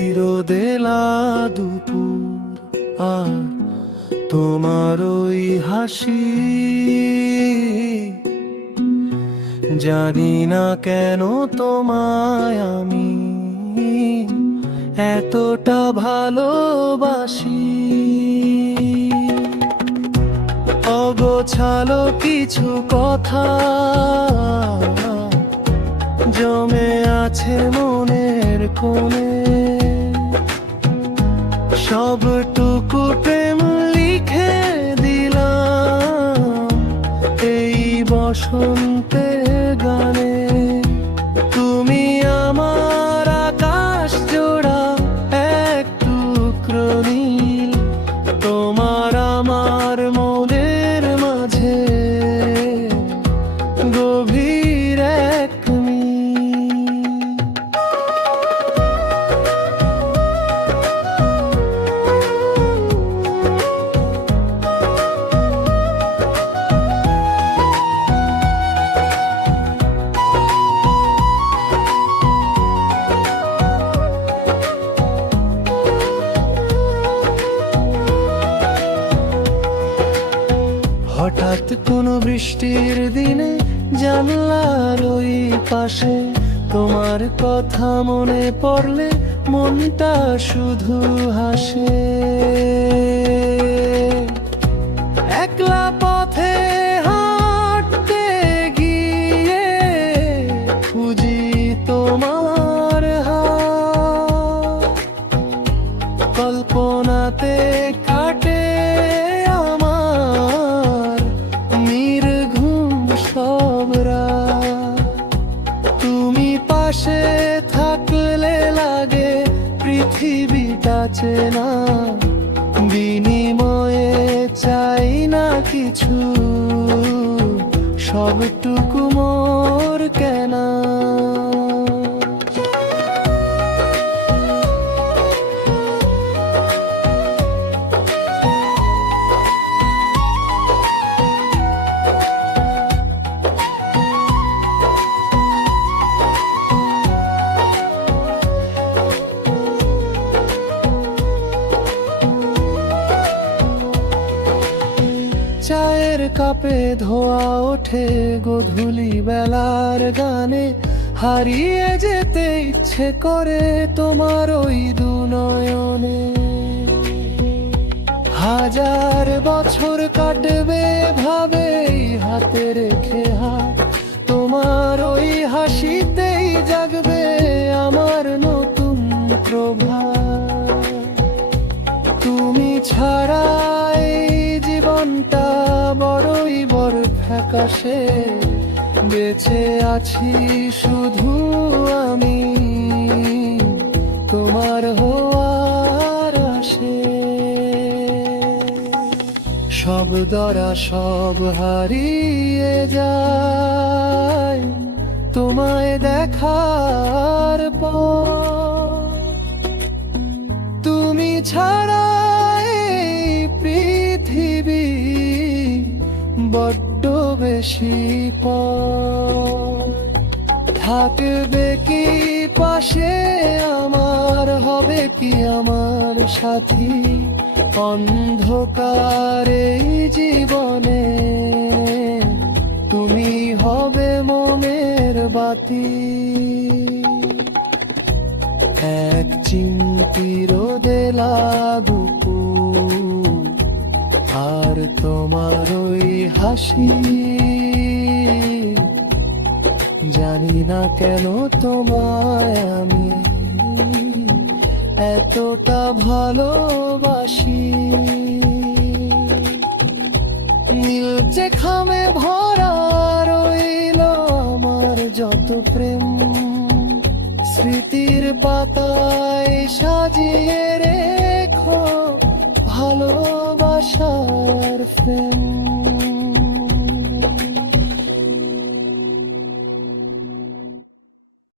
চিরদেলা দুপুর আর তোমার ওই হাসি, জানি না কেন তোমায় আমি এতটা ভালোবাসি। অগোছালো কিছু কথা জমে আছে মনের কোণে, সবটুকু প্রেম লিখে দিলাম এই বসন্তের গানে। তুমি আমার আকাশ জোড়া এক টুকরো নীল, তোমার আমার মনের মাঝে গভীর এক মিল। হঠাৎ কোনো বৃষ্টির দিনে জানলার ওই পাশে তোমার কথা মনে পড়লে মনটা শুধু হাসে। একলা পথে হাঁটতে গিয়ে খুঁজি তোমার হাত, কল্পনাতে কাটে পাশে থাকলে লাগে পৃথিবীটা চেনা, বিনিময়ে চাই না কিছু, সবটুকু মোর কেনা। চায়ের কাপে ধোয়া ওঠে গোধূলি বেলার গানে, হারিয়ে যেতে ইচ্ছে করে তোমার ওই দু নয়নে। হাজার বছর কাটবে ভাবে হাতে রেখে হাত, তোমার ওই হাসিতেই জাগবে আমার নতুন প্রভাত। তুমি ছাড়া জীবনটা বড়ই বড় ফ্যাকাশে, বেঁচে আছি শুধু আমি তোমার হওয়ার আশে। সব দরা সব হারিয়ে যায় তোমায় দেখার পর, তুমি ছাড়া পৃথিবী বড্ড বেশি পর। থাকবে কি পাশে আমার, হবে কি আমার সাথী অন্ধকার এই জীবনে, তুমি হবে মনের বাতি। এক চিমটির দেলা দুপুর আর তোমার ওই হাসি, জানি না কেন তোমায় আমি এতটা ভালোবাসি। নীল যে খামে ভরা রইল আমার যত প্রেম, স্মৃতির পাতায় সাজিয়ে রেখো ভালোবাসা।